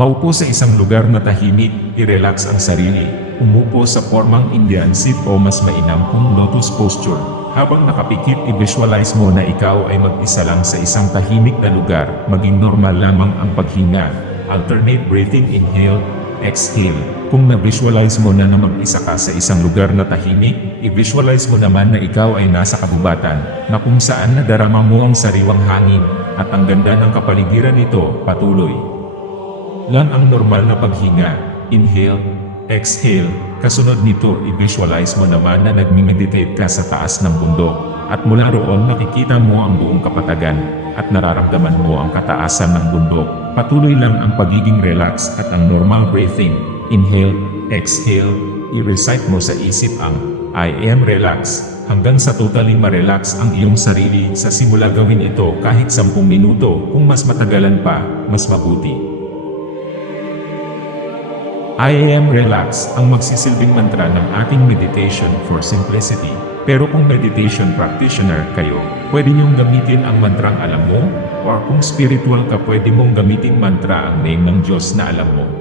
Maupo sa isang lugar na tahimik, i-relax ang sarili. Umupo sa formang Indian sit o mas mainam kung lotus posture. Habang nakapikit, i-visualize mo na ikaw ay mag-isa lang sa isang tahimik na lugar. Maging normal lamang ang paghinga. Alternate breathing, inhale, exhale. Kung na-visualize mo na mag-isa ka sa isang lugar na tahimik, i-visualize mo naman na ikaw ay nasa kabubatan, na kung saan nadarama mo ang sariwang hangin, at ang ganda ng kapaligiran nito. Patuloy lang ang normal na paghinga. Inhale, exhale. Kasunod nito, i-visualize mo naman na nagmi-meditate ka sa taas ng bundok, at mula roon nakikita mo ang buong kapatagan, at nararamdaman mo ang kataasan ng bundok. Patuloy lang ang pagiging relax at ang normal breathing. Inhale, exhale. I-recite mo sa isip ang I am relaxed, hanggang sa totally ma-relax ang iyong sarili. Sa simula gawin ito kahit 10 minuto, kung mas matagalan pa, mas mabuti. I am relaxed ang magsisilbing mantra ng ating meditation for simplicity. Pero kung meditation practitioner kayo, pwede niyong gamitin ang mantrang alam mo, or kung spiritual ka, pwede mong gamitin mantra ang name ng Diyos na alam mo.